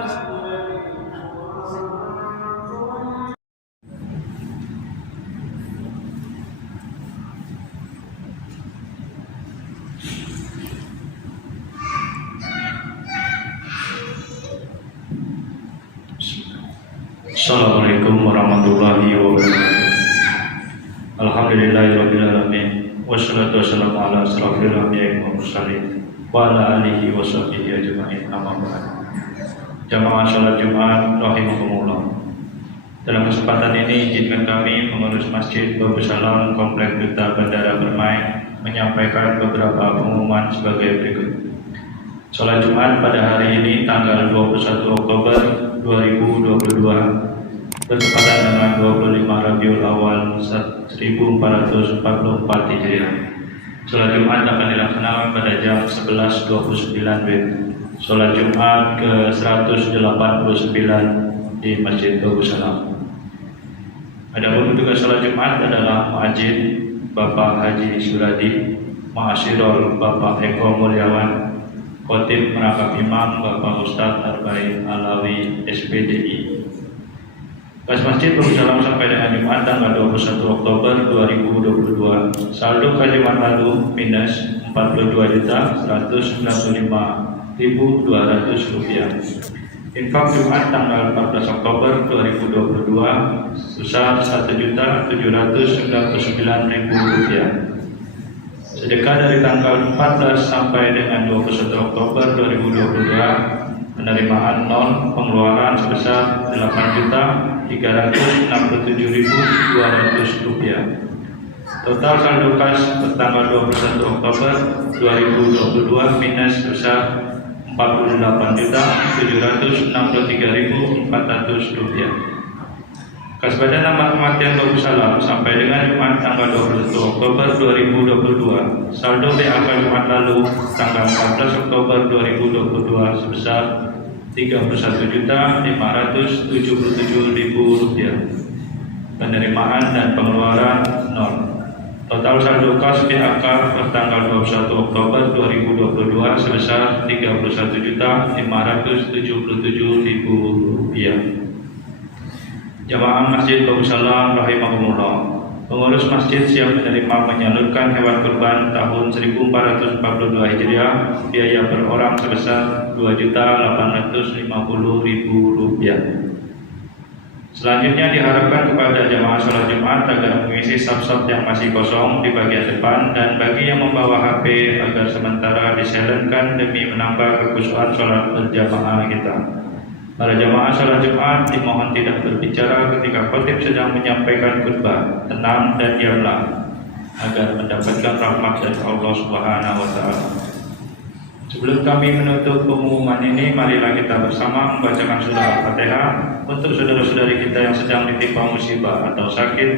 Assalamualaikum warahmatullahi wabarakatuh. Alhamdulillahirabbil alamin. Wassalatu wassalamu ala asyrofil anbiya'i wal mursalin wa ala alihi washabbihi ajma'in. Amma ba'd. Jamaah salat Jumat rahimakumullah. Dalam kesempatan ini izinkan kami pengurus Masjid Babus Salam Komplek Duta Bandara Permai menyampaikan beberapa pengumuman sebagai berikut. Salat Jumat pada hari ini tanggal 21 Oktober 2022 bertepatan dengan 25 Rabiul Awal 1444 Hijriah. Salat Jumat akan dilaksanakan pada jam 11.29 WIB. Salat Jumat ke-189 di Masjid Babus Salam. Adapun petugas salat Jumat adalah Muadzin Bapak Haji Suradi, Ma'asyiral Bapak Eko Mulyawan, Khotib Merangkap Imam Bapak Ustadz Arba'in Alawi SPDI. Kas Masjid Babus Salam sampai dengan Jumat tanggal 21 Oktober 2022 saldo kalimat lalu minus Rp42.195.200. Infak Jumat tanggal 14 Oktober 2022 sebesar Rp1.799.000. Sedekah dari tanggal 14 sampai dengan 21 Oktober 2022 penerimaan 0, pengeluaran sebesar Rp8.367.200. Total saldo kas tanggal 21 Oktober 2022 minus sebesar Rp48.763.400. Kas badan nama kematian Babus Salam sampai dengan Jumat tanggal 21 Oktober 2022 saldo BAK Jumat lalu tanggal 14 Oktober 2022 sebesar Rp31.577.000. Penerimaan dan pengeluaran 0. Total saldo kas BAK tanggal 21 Oktober 2022 sebesar Rp31.577.000. Jamaah Masjid Babus Salam rahimahumullah. Pengurus masjid siap menerima menyalurkan hewan kurban tahun 1442 Hijriah biaya per orang sebesar Rp2.850.000. Selanjutnya diharapkan kepada jamaah sholat Jumat agar mengisi saf-saf yang masih kosong di bagian depan, dan bagi yang membawa HP agar sementara disilentkan demi menambah kekhusyuan sholat berjamaah kita. Para jamaah sholat Jumat dimohon tidak berbicara ketika khotib sedang menyampaikan khutbah. Tenang dan diamlah agar mendapatkan rahmat dari Allah Subhanahu wa Ta'ala. Sebelum kami menutup pengumuman ini, marilah kita bersama membacakan surah Al-Fatihah untuk saudara-saudari kita yang sedang ditimpa musibah atau sakit.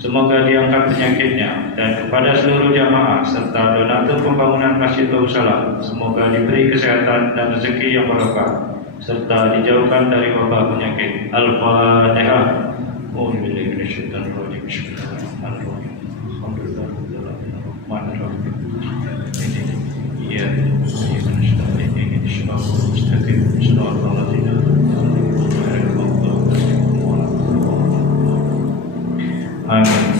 Semoga diangkat penyakitnya, dan kepada seluruh jamaah serta donatur pembangunan Masjid Babus Salam, semoga diberi kesehatan dan rezeki yang barokah serta dijauhkan dari wabah penyakit. Al-Fatihah. Amin.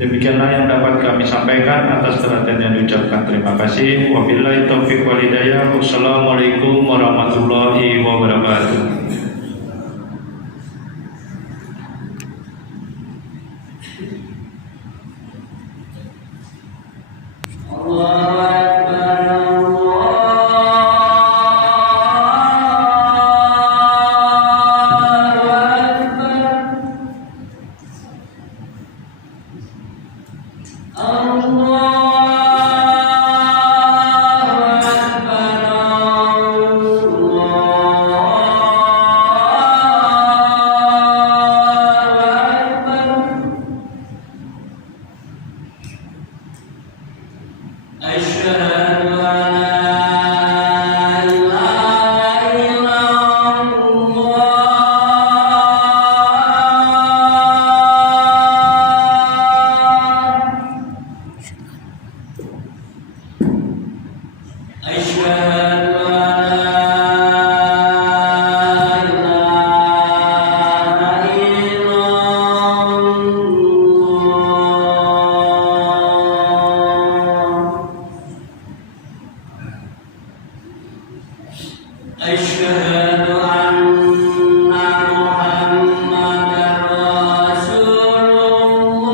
Demikianlah yang dapat kami sampaikan. Atas perhatian yang diucapkan terima kasih. Wabillahi taufiq wal hidayah. Wassalamualaikum warahmatullahi wabarakatuh. أشهد أن محمدًا رسول الله.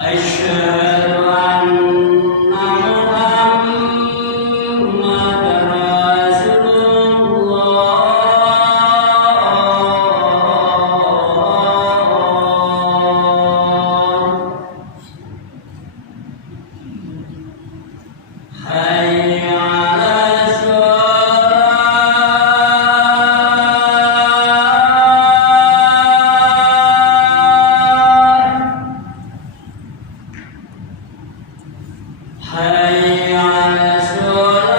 أشهد أن محمدًا رسول الله. حي على الصلاة. حي على الصلاة.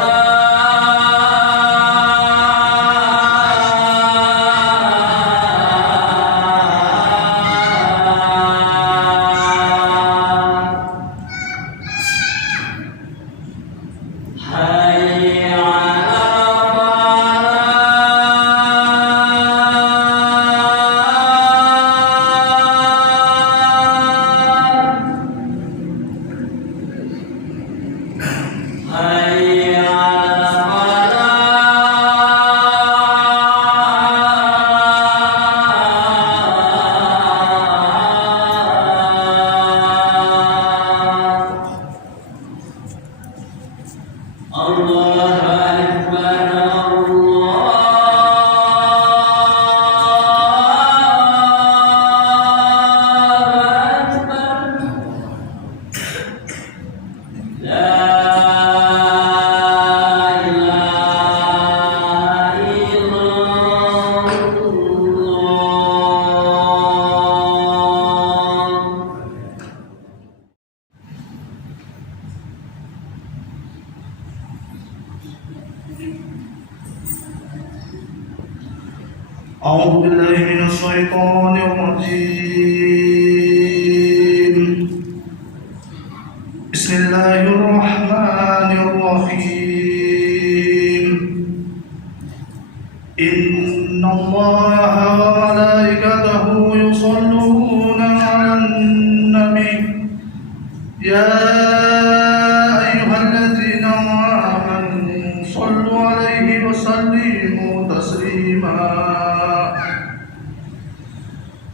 حي على الفلاح. حي على الصلاة. الله أكبر الله أكبر. لا إله إلا الله. أعوذ بالله من الشيطان الرجيم. بسم الله الرحمن الرحيم. إن الله وملائكته يصلون على النبي يا أيها الذين آمنوا صلوا عليه وسلموا تسليما.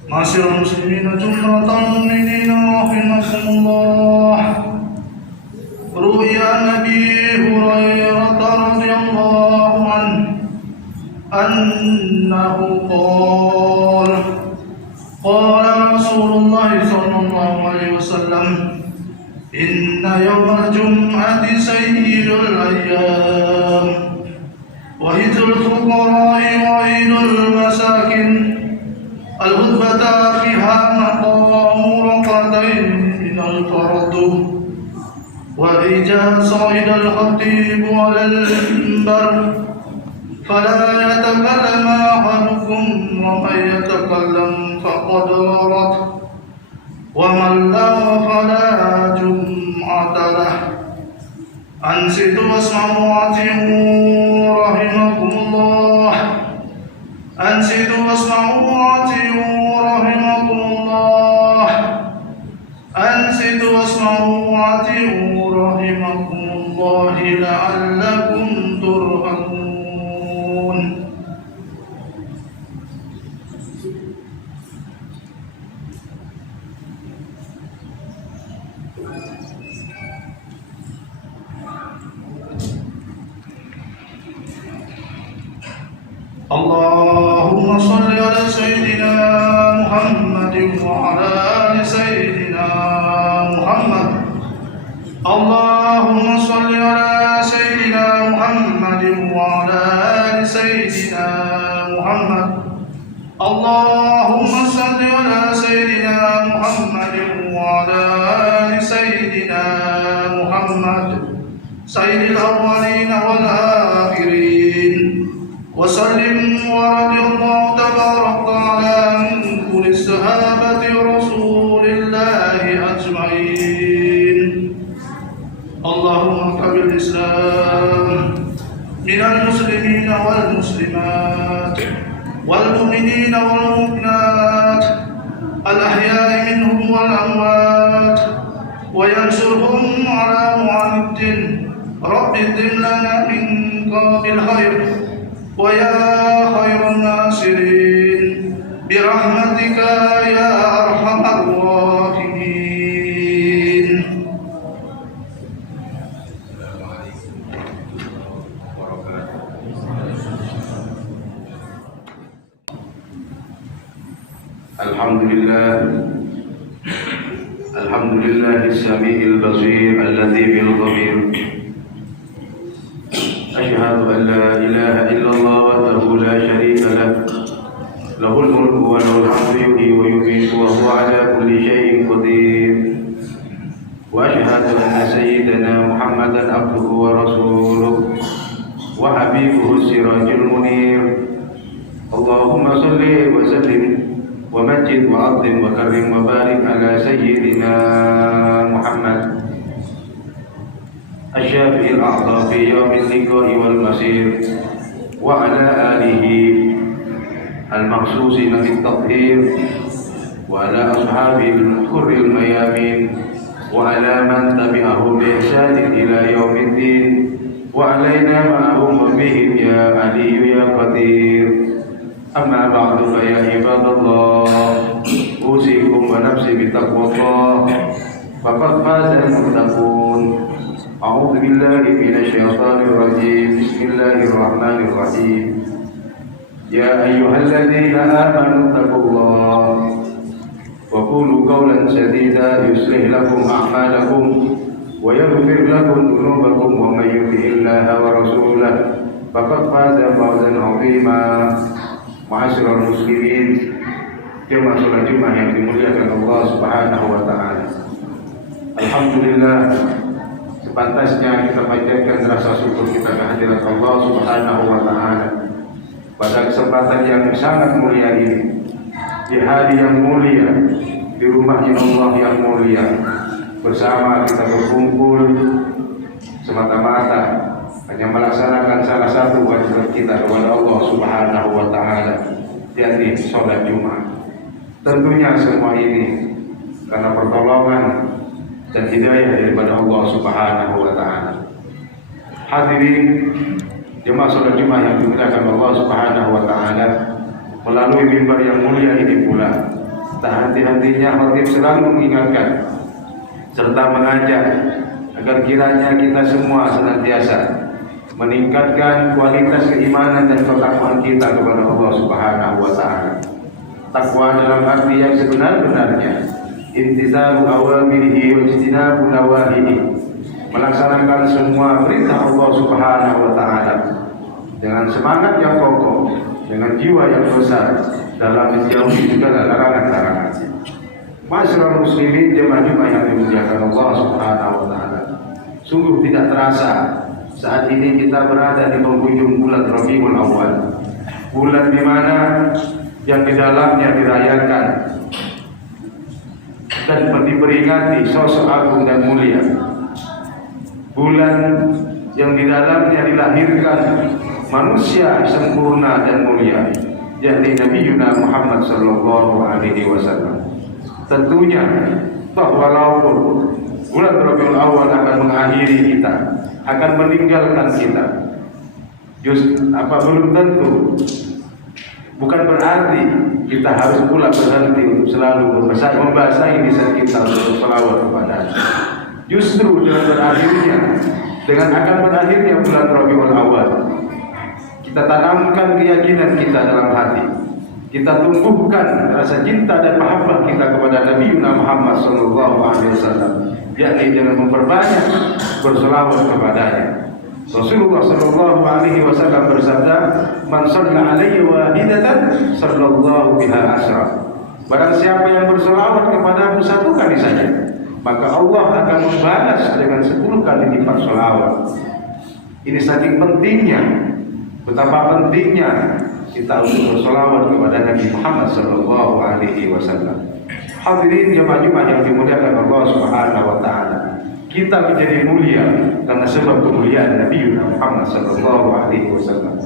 معاشر المسلمين جمرة المؤمنين رحمكم الله. روي عن أبي هريرة رضي الله عنه أنه قال قال رسول الله صلى الله عليه وسلم إن يوم الجمعة سيد الأيام وعيد الفقراء وعيد المساكين. الخطبة فيها مقام ركعتين من الفرض. وإذا صعد الخطيب على المنبر فلا يتكلم أحدكم ومن يتكلم فقد مرض ومن لا فلا جمعة له. أنصتوا واسمعوا وأطيعوا رحمكم الله. أنصتوا واسمعوا وأطيعوا رحمكم الله. أنصتوا واسمعوا وأطيعوا رحمكم الله لعلكم ترحمون. اللهم صل على سيدنا محمد وعلى آل سيدنا محمد. اللهم صل على سيدنا محمد وعلى آل سيدنا محمد. اللهم صل على سيدنا محمد وعلى آل سيدنا محمد سيد الأولين والآخرين. وسلم ورضي الله تبارك وتعالى عن كل الصحابة رسول الله أجمعين. اللهم اكتب الإسلام من المسلمين والمسلمات والمؤمنين والمؤمنات الأحياء منهم والأموات وينصرهم على معاند. رب اهدم لنا منك بالخير ويا خير الناصرين برحمتك يا أرحم الراحمين. الحمد لله السميع البصير الذي بالضمير. أشهد أن لا إله إلا الله وحده لا شريك له، له الملك وله الحمد يحيي ويميت وهو على كل شيء قدير. وأشهد أن سيدنا محمدا عبده ورسوله وحبيبه السراج المنير. اللهم صل وسلم ومجد وعظم وكرم وبارك على سيدنا محمد الشافع الأعظم في يوم اللقاء والمصير، وعلى آله المخصوصين بالتطهير، وعلى أصحابه الحر الميامين، وعلى من تبعه بإحسان إلى يوم الدين، وعلينا معهم بهم يا علي يا قدير. أما بعد فيا عباد الله، أوصيكم ونفسي بتقوى الله، فقد فاز المتقون. أعوذ بالله من الشيطان الرجيم. بسم الله الرحمن الرحيم. يا أيها الذين آمنوا اتقوا الله وقولوا قولا سديدا يصلح لكم أعمالكم ويغفر لكم ذنوبكم، ومن يطع الله ورسوله فقد فاز فوزا عظيما. Ma'asyiral muslimin, jemaah salat Jumat yang dimuliakan Allah Subhanahu wa taala. Alhamdulillah, sepantasnya kita panjatkan rasa syukur kita kehadirat Allah Subhanahu wa taala pada kesempatan yang sangat mulia ini, di hari yang mulia, di rumahnya Allah yang mulia. Bersama kita berkumpul semata-mata hanya melaksanakan salah satu wajib kita kepada Allah Subhanahu wa taala, yakni sholat Jumat. Tentunya semua ini karena pertolongan dan hidayah daripada Allah Subhanahu wa taala. Hadirin jemaah sholat Jumat yang dimuliakan Allah Subhanahu wa taala, melalui mimbar yang mulia ini pula, tak henti-hentinya khatib selalu mengingatkan serta mengajak agar kiranya kita semua senantiasa meningkatkan kualitas keimanan dan ketakwaan kita kepada Allah Subhanahu wa taala. Takwa dalam arti yang sebenar-benarnya, intizaru awamirihi wa ijtinabu nawahihi, melaksanakan semua perintah Allah Subhanahu wa taala dengan semangat yang kokoh, dengan jiwa yang besar dalam menjauhi segala larangan-larangannya. Ma'asyiral muslimin, jemaah-jemaah yang dimuliakan Allah Subhanahu wa taala, sungguh tidak terasa saat ini kita berada di penghujung bulan Rabiul Awal, bulan di mana yang di dalamnya dirayakan dan diperingati sosok agung dan mulia, bulan yang di dalamnya dilahirkan manusia sempurna dan mulia, yakni Nabi Muhammad sallallahu alaihi wasallam. Tentunya bahwa walaupun bulan Rabiul Awal akan mengakhiri kita, akan meninggalkan kita, belum tentu, bukan berarti kita harus pula berhenti untuk selalu membasahi lisan kita untuk selawat kepadanya. Justru dengan akan berakhirnya bulan Rabiul Awal, kita tanamkan keyakinan kita dalam hati, kita tumbuhkan rasa cinta dan mahabbah kita kepada Nabi Muhammad SAW, yakni dengan memperbanyak berselawat kepadanya. Rasulullah SAW bersabda, "Man shalla alaihi wahidatan, sallallahu biha asyra." Barang siapa yang berselawat kepadamu satu kali saja, maka Allah akan membalas dengan 10 kali lipat selawat. Ini saking pentingnya, betapa pentingnya kita untuk berselawat kepada Nabi Muhammad SAW. Hadirin jemaah-jemaah yang dimuliakan Allah Subhanahu wa taala, kita menjadi mulia karena sebab kemuliaan Nabi Muhammad SAW.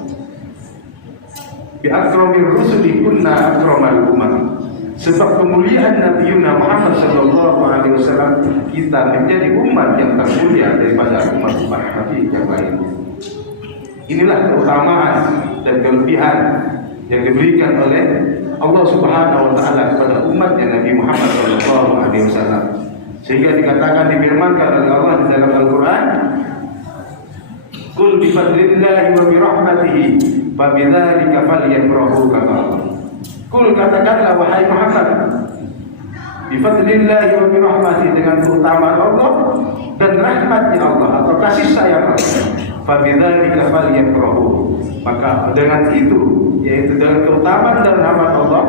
Bi akramir rusuli kunna akramal umam. Sebab kemuliaan Nabi Muhammad sallallahu alaihi wasallam, kita menjadi umat yang termulia daripada umat-umat Nabi yang lain. Inilah keutamaan dan kelebihan yang diberikan oleh Allah Subhanahu wa taala kepada umatnya Nabi Muhammad sallallahu alaihi wasallam. Sehingga dikatakan, difirmankan oleh Allah di dalam Al-Qur'an, "Qul bi fadlillahi wa bi rahmatihi fa bidzalika falyafrahu kama." Qul, katakanlah wahai Muhammad, bi fadlillahi wa bi rahmatihi, dengan keutamaan Allah dan rahmatnya Allah atau kasih sayang Allah, fa bidzalika falyafrahu, maka dengan itu, yaitu dengan keutamaan dan rahmat Allah,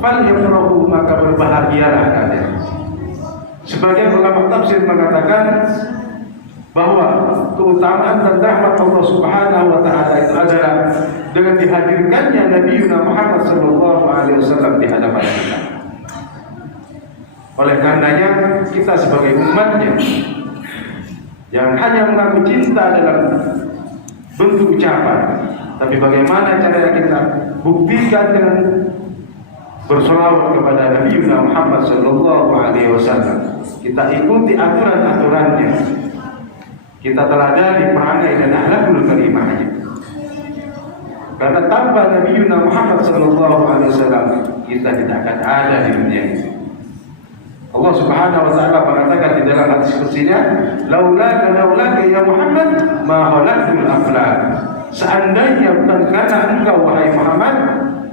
falyafrahu, maka berbahagialah kalian. Sebagian ulama tafsir mengatakan bahwa keutamaan dan rahmat Allah Subhanahu wa taala itu adalah dengan dihadirkannya Nabi Muhammad sallallahu alaihi wasallam di hadapan kita. Oleh karenanya, kita sebagai umatnya yang hanya mengaku cinta dalam bentuk ucapan, tapi bagaimana cara kita buktikan dengan bersolawat kepada Nabi Muhammad sallallahu alaihi wasallam. Kita ikuti aturan-aturannya, kita teladani perangai dan akhlakul karimahnya. Karena tanpa Nabi Muhammad sallallahu alaihi wasallam, kita tidak akan ada di dunia ini. Allah Subhanahu wa taala mengatakan di dalam hadis qudsinya, laulaka ya Muhammad ma khalaqtul aflak. Seandainya bukan karena engkau wahai Muhammad,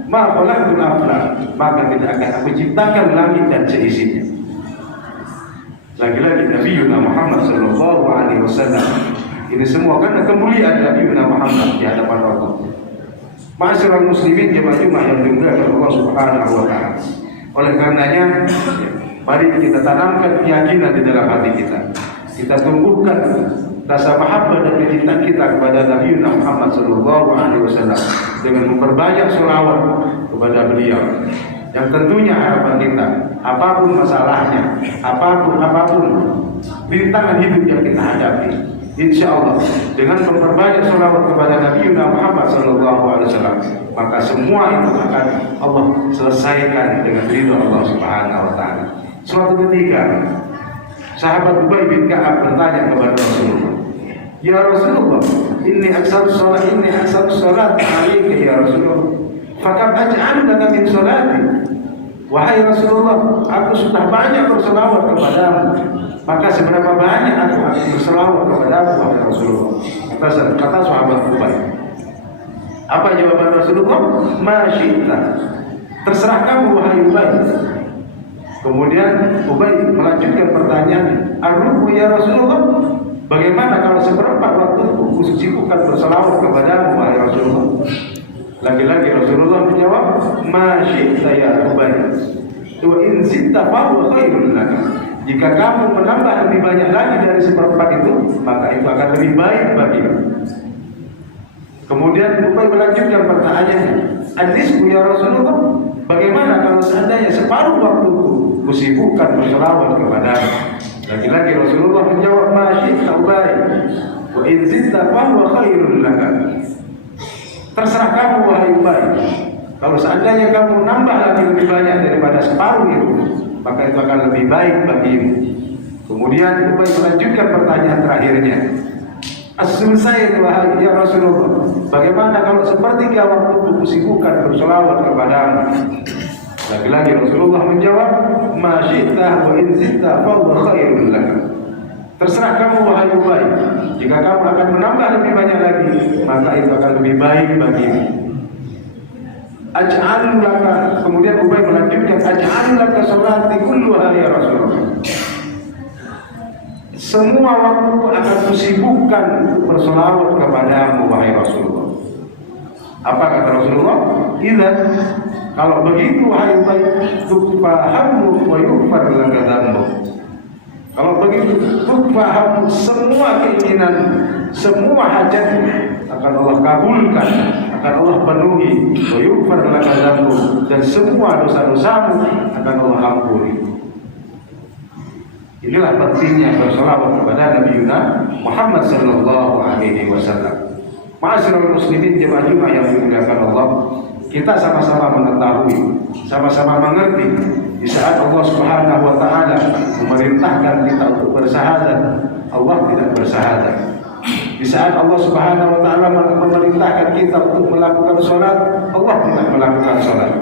ma khalaqtul aflak, maka tidak akan aku ciptakan langit dan seisinya. Lagi-lagi Nabi Muhammad sallallahu alaihi wasallam, ini semua karena kemuliaan Nabi Muhammad di hadapan Allah. Ma'asyiral muslimin, jemaah yang dimuliakan Allah Subhanahu wa taala. Oleh karenanya, mari kita tanamkan keyakinan di dalam hati kita. Kita tumbuhkan rasa mahabbah dan kecintaan kita kepada Nabi Muhammad sallallahu alaihi wasallam dengan memperbanyak sholawat kepada beliau. Yang tentunya harapan kita, apapun masalahnya, apapun rintangan hidup yang kita hadapi, insya Allah dengan memperbanyak sholawat kepada Nabi Muhammad SAW, maka semua itu akan Allah selesaikan dengan ridho Allah Subhanahu Wa Taala. Suatu ketika sahabat Ubay bin Ka'ab bertanya kepada Rasulullah, ya Rasulullah, inni aksarus salat alaika ya Rasulullah, fakam aj'al laka min salati. Wahai Rasulullah, aku sudah banyak berselawat kepadamu, maka seberapa banyak aku berselawat kepadamu wahai Rasulullah? Kata sahabat Ubay. Apa jawaban Rasulullah? Ma syi'ta, terserah kamu wahai Ubay. Kemudian Ubay melanjutkan pertanyaannya, arruhu ya Rasulullah, bagaimana kalau seperempat waktuku kusibukkan berselawat kepadamu wahai Rasulullah? Lagi-lagi Rasulullah menjawab, ma syi'ta ya Ubay, wa in zitta fa huwa khairun lak. Jika kamu menambah lebih banyak lagi dari seperempat itu, maka itu akan lebih baik bagimu. Kemudian Ubay melanjutkan pertanyaannya, an-nisfu ya Rasulullah, bagaimana kalau seandainya separuh waktuku kusibukkan berselawat kepadamu? Lagi-lagi Rasulullah menjawab, ma syi'ta Ubay, wa in zitta fa huwa khairun lak. Terserah kamu wahai Ubay, kalau seandainya kamu nambah lagi lebih banyak daripada separuh itu, maka itu akan lebih baik bagimu. Kemudian Ubay melanjutkan pertanyaan terakhirnya, as-sulsain wahai ya Rasulullah, bagaimana kalau sepertiga waktu kusibukkan berselawat kepadamu? Lagi-lagi Rasulullah menjawab, ma syi'ta wa in zitta fa huwa khairun lak. Terserah kamu wahai Ubay, jika kamu akan menambah lebih banyak lagi, maka itu akan lebih baik bagimu. Aj'alu laka, kemudian Ubay melanjutkan, aj'alu laka sholati kulluha ya Rasulullah. Semua waktu akan kusibukkan untuk berselawat kepadamu wahai Rasulullah. Apa kata Rasulullah? Idzan, kalau begitu wahai Ubay, tufahamu wa yughfar laka dzambuk. Kalau begitu, tufahamu, semua keinginan, semua hajat akan Allah kabulkan, akan Allah penuhi, wa yughfar laka dzambuk, dan semua dosa-dosamu akan Allah ampuni. Inilah pentingnya berselawat kepada Nabi Muhammad sallallahu alaihi wasallam. Ma'asyiral muslimin, jemaah yang dimuliakan Allah, kita sama-sama mengetahui, sama-sama mengerti di saat Allah Subhanahu wa taala memerintahkan kita untuk bersyahadat, Allah tidak bersyahadat. Di saat Allah Subhanahu wa taala memerintahkan kita untuk melakukan salat, Allah tidak melakukan salat.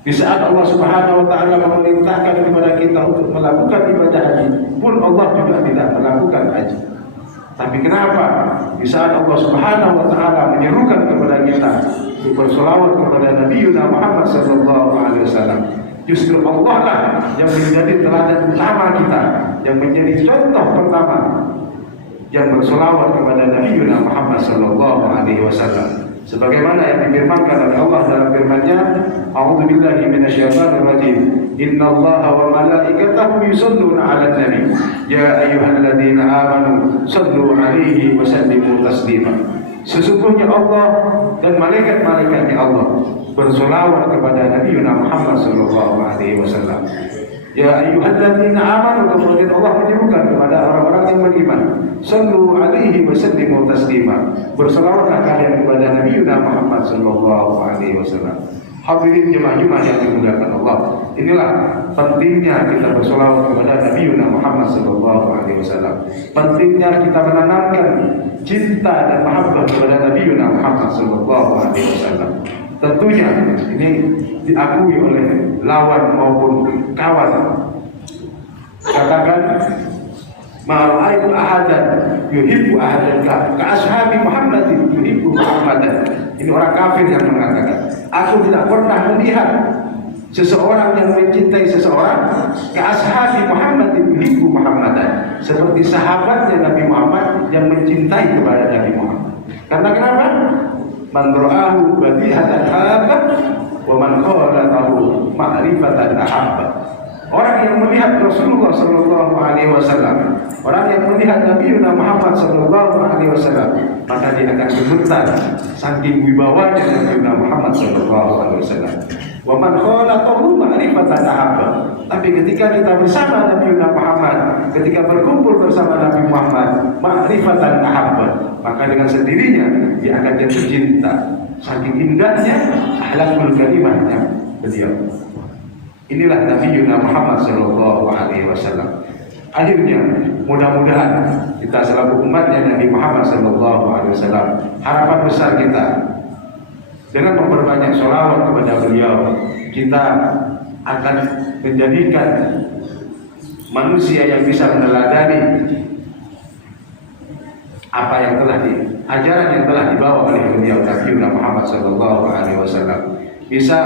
Di saat Allah Subhanahu wa taala memerintahkan kepada kita untuk melakukan ibadah haji, pun Allah juga tidak melakukan haji. Tapi kenapa di saat Allah Subhanahu wa taala menyerukan kepada kita untuk berselawat kepada Nabi Muhammad sallallahu alaihi wasallam, justru Allah lah yang menjadi teladan utama kita, yang menjadi contoh pertama yang berselawat kepada Nabi Muhammad sallallahu alaihi wasallam. Sebagaimana yang difirmankan oleh Allah dalam firman-Nya, A'udzubillahi minasyaitonir rajim. Innallaha wa malaikatahu yusholluna 'alan nabi. Ya ayyuhalladzina amanu shallu 'alaihi wa sallimu taslima. Sesungguhnya Allah dan malaikat-malaikatnya Allah bersolawat kepada Nabi Muhammad sallallahu alaihi wasallam. Ya ayyuhalladzina amanu, kemudian Allah menyerukan kepada orang-orang yang beriman, sallu alaihi wa sallimu taslima. Bersolawatlah kalian kepada Nabi Muhammad sallallahu alaihi wasallam. Hadirin jemaah-jemaah yang dimuliakan Allah, inilah pentingnya kita bersolawat kepada Nabi Muhammad sallallahu alaihi wasallam. Pentingnya kita menanamkan cinta dan mahabbah kepada Nabi Muhammad sallallahu alaihi wasallam. Tentunya ini diakui oleh lawan maupun kawan. Katakan ma'ra'aitu ahadan yuhibbu ahadan ka ashabi Muhammadin yuhibbu Muhammadan. Ini orang kafir yang mengatakan, aku tidak pernah melihat seseorang yang mencintai seseorang ka ashabi Muhammadin yuhibbu Muhammadan, seperti sahabatnya Nabi Muhammad yang mencintai kepada Nabi Muhammad. Karena kenapa? Man ra'ahu badihatan habba wa man khalatahu ma'rifatan ahabba. Orang yang melihat Rasulullah sallallahu alaihi wasallam, orang yang melihat Nabi Muhammad sallallahu alaihi wasallam, maka dia akan gemetar saking wibawanya Nabi Muhammad sallallahu alaihi wasallam. Wa man khalatahu ma'rifatan ahabba. Tapi ketika kita bersama Nabi Muhammad, ketika berkumpul bersama Nabi Muhammad, ma'rifatan ahabba, maka dengan sendirinya dia akan jatuh cinta. Saking indahnya akhlakul karimahnya beliau. Inilah Nabi Muhammad sallallahu alaihi wasallam. Akhirnya mudah-mudahan kita selaku umatnya Nabi Muhammad sallallahu alaihi wasallam, harapan besar kita dengan memperbanyak sholawat kepada beliau, kita akan menjadikan manusia yang bisa meneladani apa yang telah ajaran yang telah dibawa oleh beliau Nabi Muhammad sallallahu alaihi wasallam, bisa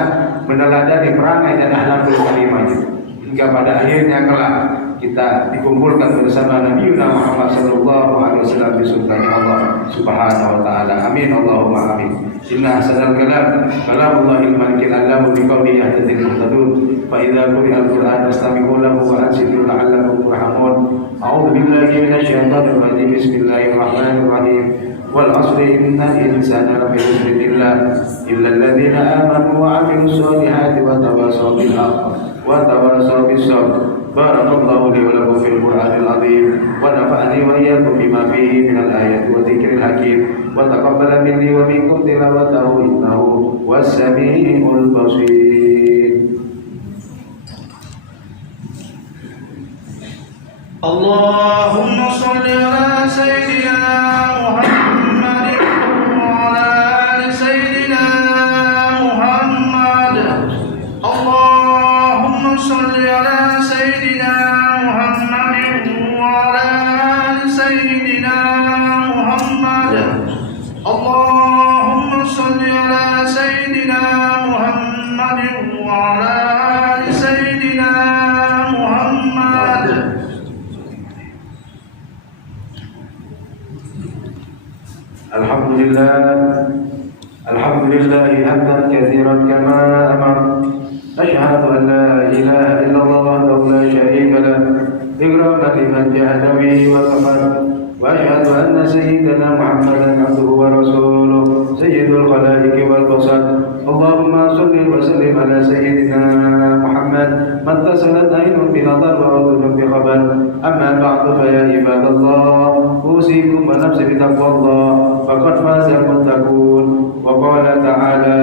meneladani perangai dan akhlakul karimahnya, hingga pada akhirnya kelak kita dikumpulkan bersama Nabi Muhammad sallallahu alaihi wasallam di surganya Allah Subhanahu wa taala. Amin Allahumma amin. Inna ahsanal kalam kalamullahil malikil allahu biqawli yahtadil muhtadun. Fa idza quri'al Qur'an fastami'u lahu wa ansitu la'allakum turhamun. A'udzu billahi minasyaitonir rajim. Bismillahirrahmanirrahim. Wal 'asri innal insana lafi khusrin illa alladziina aamanu wa 'amilus solihati wa tawassaw bil haqqi wa tawassaw bis sabr. Barakallahu li wa lakum fil Qur'anil 'azim wa nafa'ani wa iyyakum bima fihi minal ayati wa dzikril hakim wa taqabbala minni wa minkum tilawatahu innahu was-sami'ul basir. Allahumma shalli ala sayyidina Muhammad wa ala ali sayyidina Muhammad. Allahumma shalli ala sayyidina Muhammad wa ala ali sayyidina Muhammad. Allahumma shalli ala sayyidina Muhammad wa ala ali sayyidina Muhammad. Alhamdulillah hamdan katsiran kama amar. Asyhadu an la ilaha illallah wahdahu la syarika lah ikraman liman jahada bihi wa kafar. Wa asyhadu anna sayyidana Muhammadan abduhu wa rasuluh sayyidul khalaiqi wal basar. Allahumma shalli wa sallim ala sayyidina Muhammad man tasalat aynun bi nadar wa udhun bi khabar. Amma ba'du fa ya ibadallah usikum wa nafsi bi taqwallah faqad faza al muttaqun. Wa qala ta'ala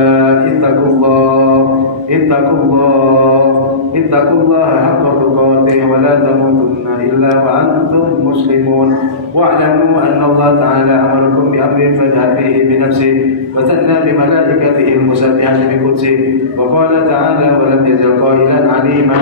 اتقوا الله حق تقاته ولا تموتن إلا وأنتم مسلمون واعلموا أن الله تعالى أمركم بأمر بدأ فيه بنفسه وثنى بملائكته المسبحة بقدسه وقال تعالى ولم يزل قائلا عليما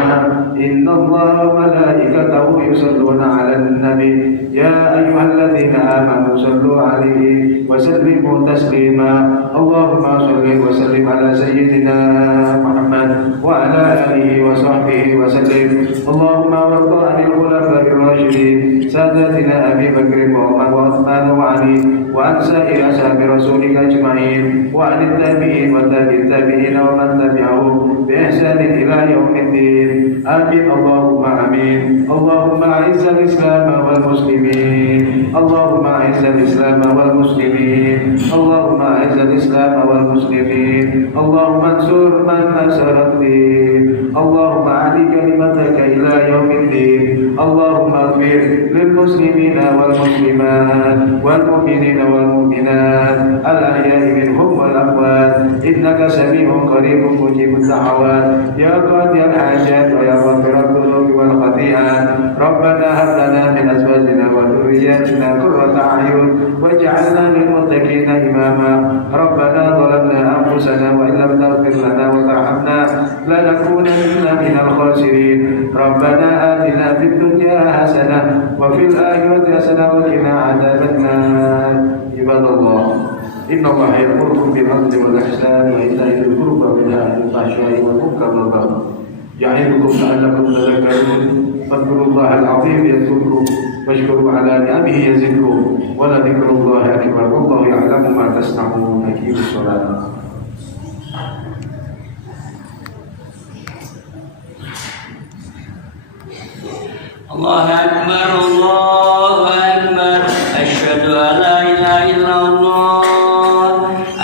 إن الله وملائكته يصلون على النبي يا أيها الذين آمنوا صلوا عليه وسلموا تسليما اللهم صل وسلم على سيدنا محمد وعلى آله وصحبه وسلم اللهم وارض عن الخلفاء الراشدين ساداتنا أبي بكر وعمر وعثمان وعلي وعن سائر أصحاب رسولك أجمعين وعن التابعين وتابع التابعين ومن تبعهم بإحسان إلى يوم الدين آمين اللهم آمين اللهم أعز الإسلام والمسلمين اللهم أعز الإسلام والمسلمين اللهم أعز الإسلام والمسلمين اللهم انصر من نصر الدين اللهم أعلي كلمتك إلى يوم الدين اللهم اغفر للمسلمين والمسلمات والمؤمنين والمؤمنات الأحياء منهم والأموات إنك سميع قريب مجيب الدعوات يا قاضي الحاجات ويا غافر الذنوب والخطيئات ربنا هب لنا من أزواجنا وذرياتنا قرة أعين واجعلنا للمتقين إماما ربنا ظلمنا أنفسنا وإن لم تغفر لنا وترحمنا لنكونن من الخاسرين ربنا آتنا في الدنيا حسنة وفي الآخرة حسنة وقنا عذاب النار عباد الله إن الله يأمركم بالعدل والإحسان وإيتاء ذي القربى وينهى عن الفحشاء والمنكر والبغي يعظكم لعلكم تذكرون فاذكروا الله العظيم يذكركم واشكروا على نعمه يزدكم ولذكر الله أكبر والله يعلم ما تصنعون أقيموا الصلاة الله أكبر الله أكبر أشهد أن لا إله إلا الله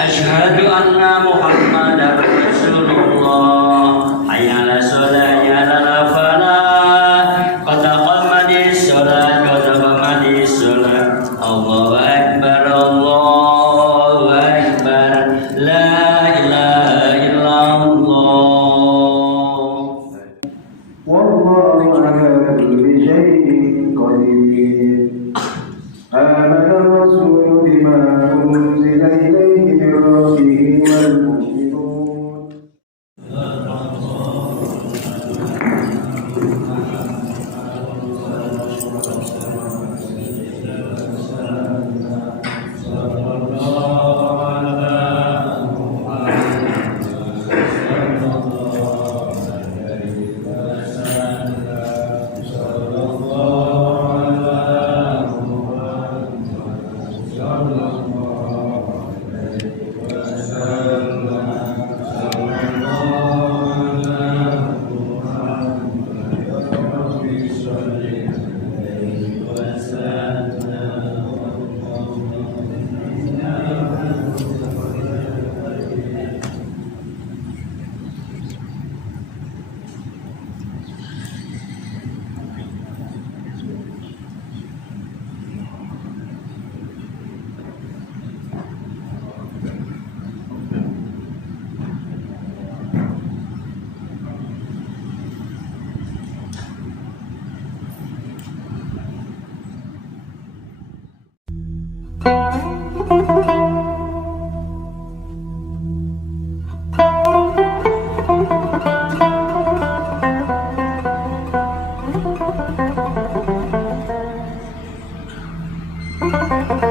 أشهد أن محمدا رسول الله حي على الصلاة حي على الفلاح قد قامت الصلاة قد قامت الصلاة الله أكبر الله أكبر لا إله إلا الله والله على كل شيء قدير آمن الرسول بما أنزل إليه من ربه والمؤمنون Thank you.